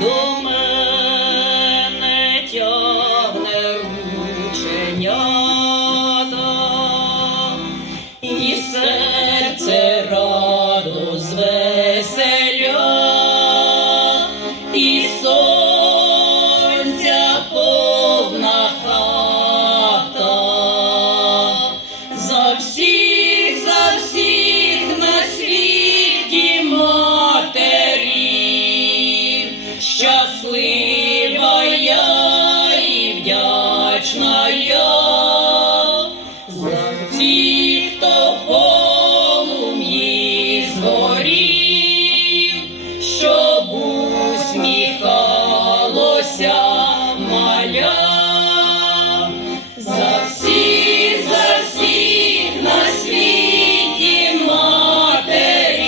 No поля, за всіх, за всіх на світі матері,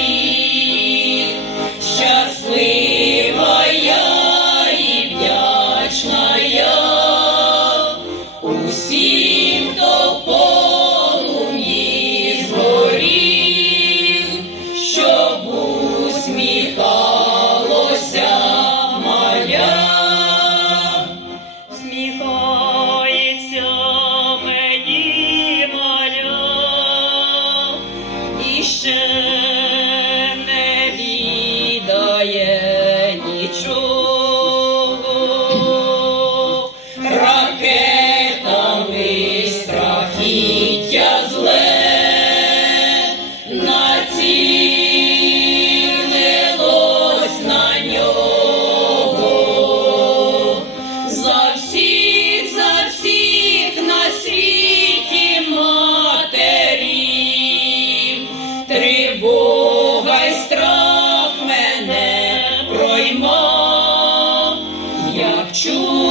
щаслива і вдячна усім, хто в полум'ї згорів, щоб усміхав. Тривога й страх мене проймав, як чую